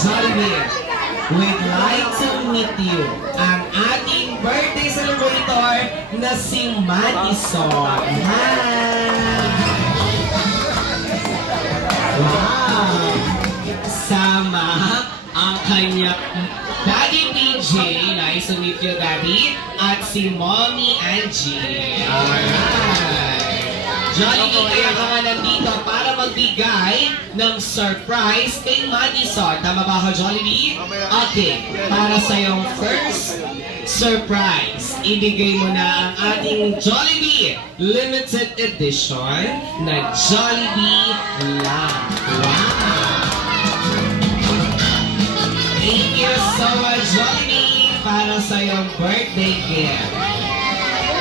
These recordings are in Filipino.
Jollibee, we'd like to meet you, ang ating birthday celebrator na si Madison. Hi! Wow! Sama ang kanyang Daddy PJ, nice to meet you, Daddy, at si Mommy Angie. Alright! Jollibee, kaya ka nga nandito para magbigay ng surprise kay Madison. Tama ba ako, Jollibee? Okay, para sa iyong first surprise, ibigay mo na ang ating Jollibee Limited Edition na Jollibee Lang. Wow! Thank you so much, Jollibee, para sa iyong birthday gift.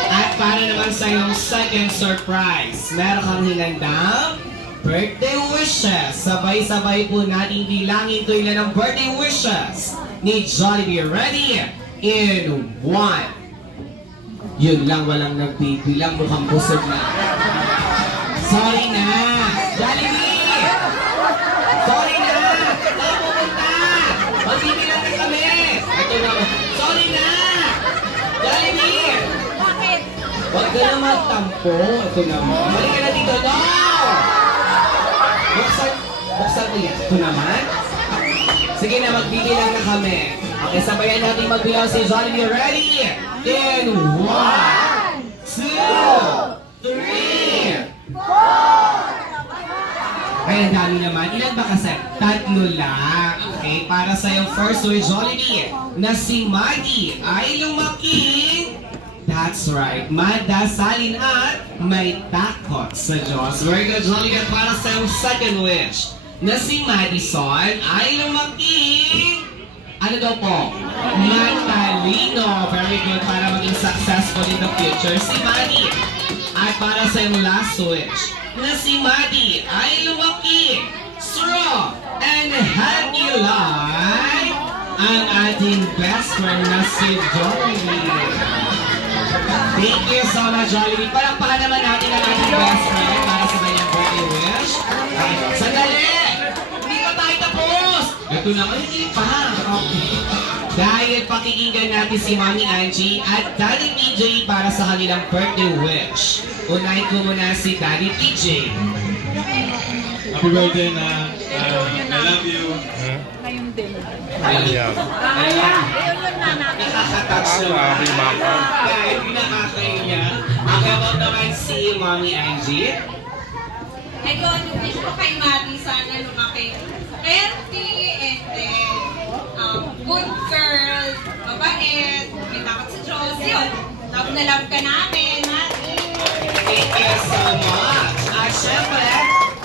At para naman sa iyong second surprise, meron kang hinandang birthday wishes. Sabay-sabay po natin bilangin ito ilan ng birthday wishes ni Jollibee. Ready? In 1. Yun lang, walang nagbibilang, mukhang busog na. Sorry na! Jollibee! Sorry na! Saan pupunta? Magbibilang na kami! Ito na. Sorry na! Jollibee! Bakit? Huwag ka na magtampo. Ito naman. Balik ka na dito. No! Buksan mo yan. Ito naman. Sige na, magbibilang na kami. Okay, sabayan natin magbilang si Jollibee. Ready? In 1, 2, 3, 4. Ay, ang dami naman. Ilan ba kasi? 3 lang. Okay, para sa yung first with Jollibee na si Maggie ay lumaki. That's right. Madasalin at may takot sa Diyos. Very good, Jollibee. At para sa yung second wish na si Madison ay lumaki. Ano daw po? Matalino. Very good para maging successful in the future si Maddie. At para sa yung last wish na si Maddie ay lumaki, strong, and happy life ang ating best friend na si Jollibee. Thank you so much, Jollibee. Palakpakan naman natin ang ating best friend para sa kanyang birthday wish. Ay, sandali! Hindi pa tayo tapos! Ito naman, hindi pa. Okay. Dahil pakikinggan natin si Mommy Angie at Daddy PJ para sa kanilang birthday wish. Unahin ko muna si Daddy PJ. Happy birthday na. I love you. Ngayon din. Ayan. Ayun yun na namin. Nakakatouch naman. Kahit pinakakainya. Akabaw naman si Mommy Angie. Ayun, yung wish ko kay Maddie, sana lumaki healthy and then good girl, mabait, may takot sa Diyos. Yun, love na love ka namin, Maddie. Thank you so much. At syempre,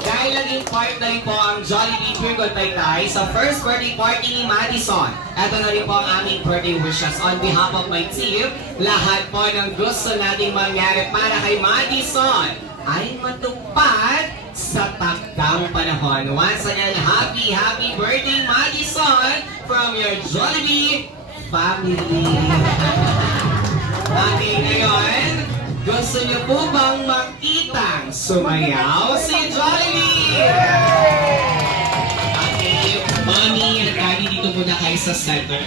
dahil naging part na rin po ang Jollibee Trigo Taytay sa first birthday party ni Madison. Ito na rin po ang aming birthday wishes. On behalf of my team, lahat po ng gusto nating mangyari para kay Madison ay matupad sa takdang panahon. Once again, happy birthday, Madison, from your Jollibee family. Okay, ngayon, gusto niyo po bang makitang sumayaw si Jollibee? Okay, Mommy and Daddy, dito muna kayo sa center.